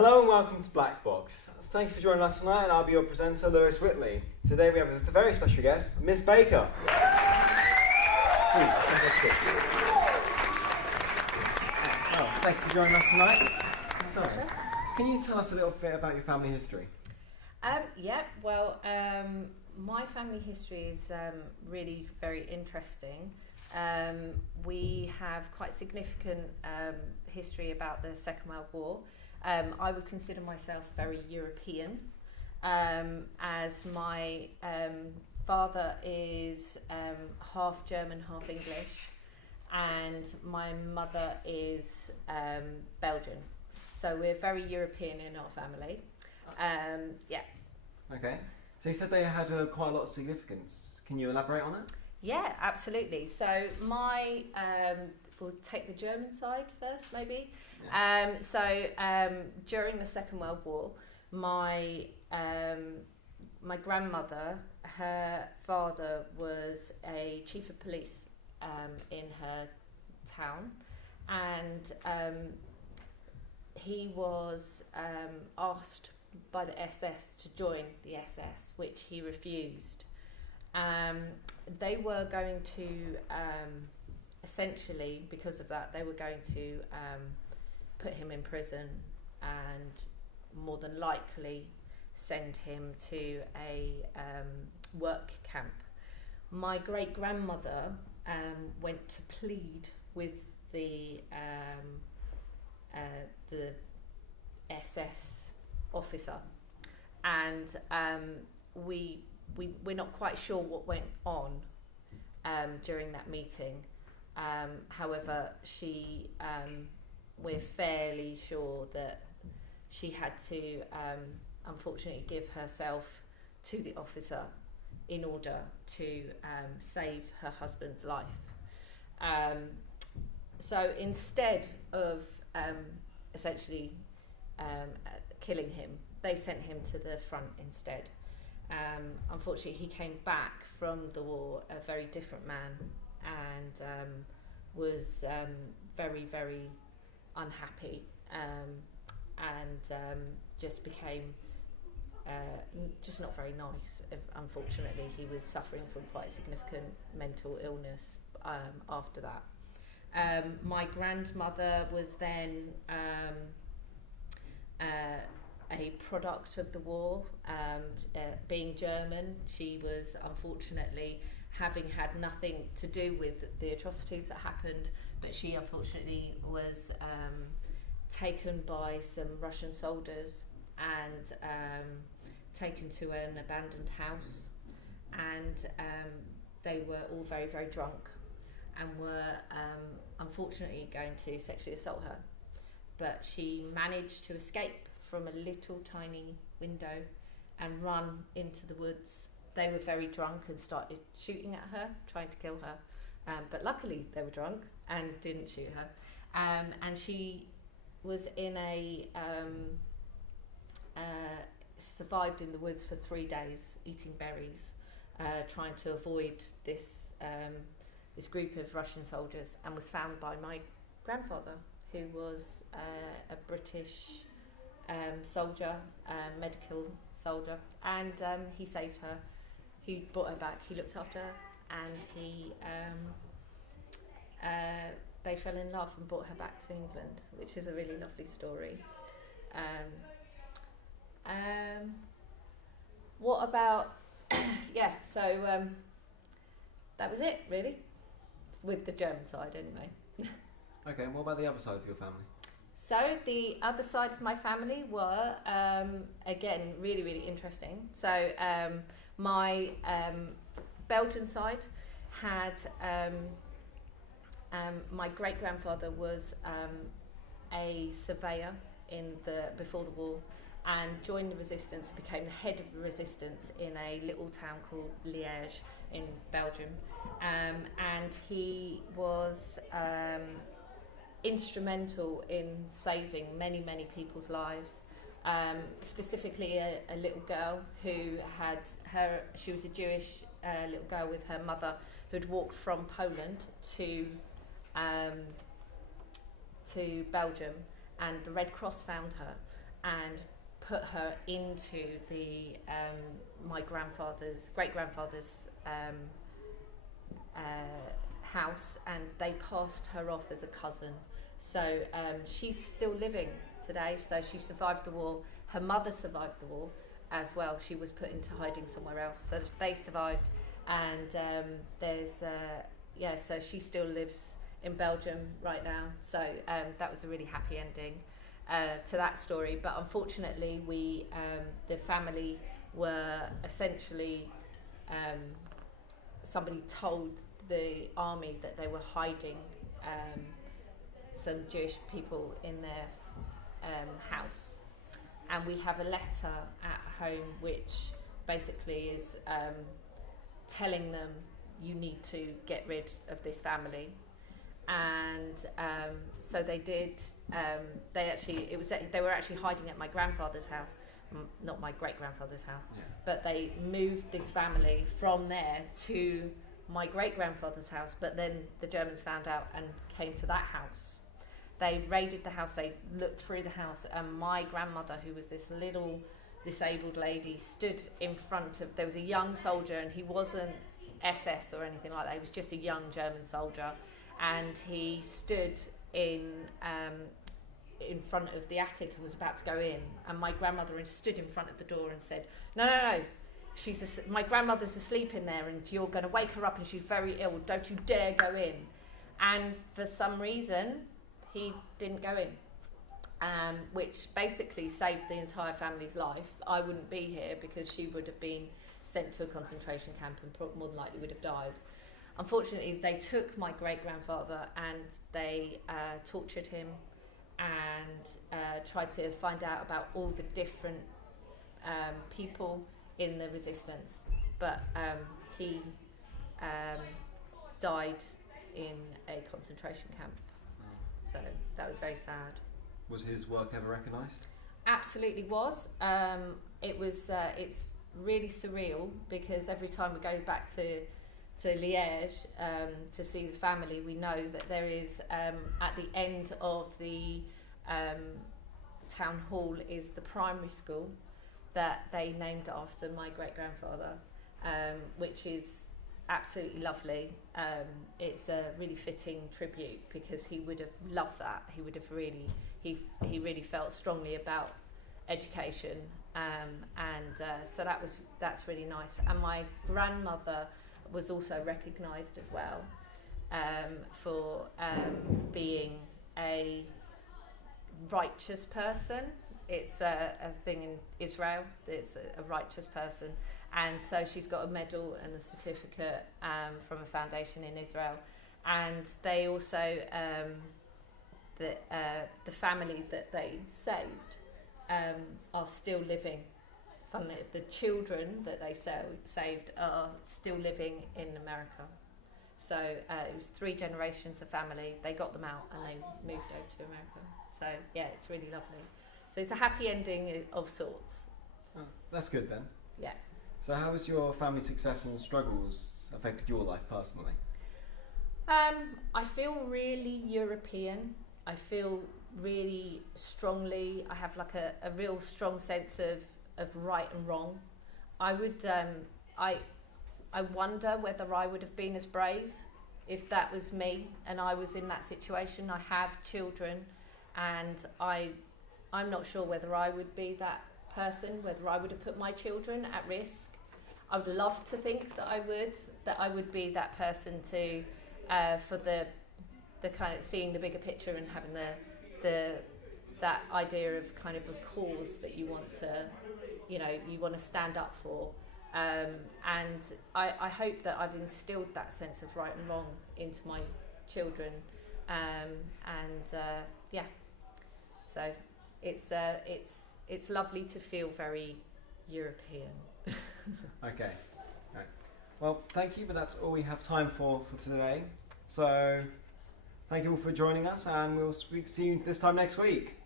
Hello and welcome to Black Box. Thank you for joining us tonight, and I'll be your presenter, Whitley. Today we have a very special guest, Miss Baker. Thank you for joining us tonight. So, can you tell us a little bit about your family history? My family history is really very interesting. We have quite significant history about the Second World War. I would consider myself very European, as my father is half German, half English, and my mother is Belgian. So we're very European in our family. Okay. So you said they had quite a lot of significance. Can you elaborate on it? Yeah, absolutely. So we'll take the German side first, maybe. Yeah. During the Second World War, my grandmother, her father was a chief of police in her town, and he was asked by the SS to join the SS, which he refused. They were going to, essentially, because of that, they were going to put him in prison and more than likely send him to a work camp. My great-grandmother went to plead with the SS officer, and we're not quite sure what went on during that meeting. However, we're fairly sure that she had to unfortunately give herself to the officer in order to save her husband's life. So instead of essentially killing him, they sent him to the front instead. Unfortunately, he came back from the war a very different man, and was very, very unhappy, and just became just not very nice. Unfortunately, he was suffering from quite significant mental illness after that. My grandmother was then a product of the war. Being German, she was unfortunately, having had nothing to do with the atrocities that happened, but she unfortunately was taken by some Russian soldiers and taken to an abandoned house, and they were all very, very drunk and were unfortunately going to sexually assault her, but she managed to escape from a little tiny window and run into the woods. They were very drunk and started shooting at her, trying to kill her, but luckily they were drunk and didn't shoot her. And she was in survived in the woods for 3 days, eating berries, trying to avoid this group of Russian soldiers, and was found by my grandfather, who was a British soldier, medical soldier, and he saved her. He brought her back, he looked after her, and they fell in love and brought her back to England, which is a really lovely story. What about that was it really, with the German side anyway. Okay, and what about the other side of your family? So the other side of my family were, again, really, really interesting. So my Belgian side had, my great-grandfather was a surveyor before the war, and joined the resistance, became the head of the resistance in a little town called Liège in Belgium. And he was instrumental in saving many, many people's lives. Specifically a little girl who she was a Jewish little girl with her mother, who'd walked from Poland to Belgium, and the Red Cross found her and put her into the my great grandfather's house, and they passed her off as a cousin. So she's still living today. So she survived the war. Her mother survived the war as well. She was put into hiding somewhere else. So they survived, and so she still lives in Belgium right now. So that was a really happy ending to that story. But unfortunately, the family were essentially, somebody told the army that they were hiding some Jewish people in their house. And we have a letter at home which basically is telling them, you need to get rid of this family. And so they did. They were actually hiding at my grandfather's house, not my great grandfather's house. Yeah. But they moved this family from there to my great grandfather's house. But then the Germans found out and came to that house. They raided the house. They looked through the house, and my grandmother, who was this little disabled lady, stood in front of. There was a young soldier, and he wasn't SS or anything like that. He was just a young German soldier. And he stood in front of the attic and was about to go in. And my grandmother stood in front of the door and said, "No, my grandmother's asleep in there, and you're going to wake her up, and she's very ill. Don't you dare go in." And for some reason, he didn't go in, which basically saved the entire family's life. I wouldn't be here because she would have been sent to a concentration camp and more than likely would have died. Unfortunately, they took my great-grandfather and they tortured him and tried to find out about all the different people in the resistance. But he died in a concentration camp. So that was very sad. Was his work ever recognised? Absolutely was. It's really surreal because every time we go back to Liège to see the family, we know that there is at the end of the town hall is the primary school that they named after my great-grandfather, which is absolutely lovely. It's a really fitting tribute because he would have loved that. He would have really, he really felt strongly about education, so that's really nice. And my grandmother was also recognised as well for being a righteous person. It's a thing in Israel. It's a righteous person. And so she's got a medal and a certificate from a foundation in Israel. And they also, the family that they saved are still living. The children that they saved are still living in America. So it was 3 generations of family. They got them out and they moved over to America. So yeah, it's really lovely. So it's a happy ending of sorts. Oh, that's good then. Yeah. So how has your family success and struggles affected your life personally? I feel really European. I feel really strongly. I have like a real strong sense of right and wrong. I would. I wonder whether I would have been as brave if that was me and I was in that situation. I have children, and I'm not sure whether I would be that person, whether I would have put my children at risk. I would love to think that I would be that person to, for the kind of seeing the bigger picture and having that idea of kind of a cause that you want to stand up for. And I hope that I've instilled that sense of right and wrong into my children. So it's lovely to feel very European. Okay. Right. Well, thank you, but that's all we have time for today. So, thank you all for joining us, and we'll see you this time next week.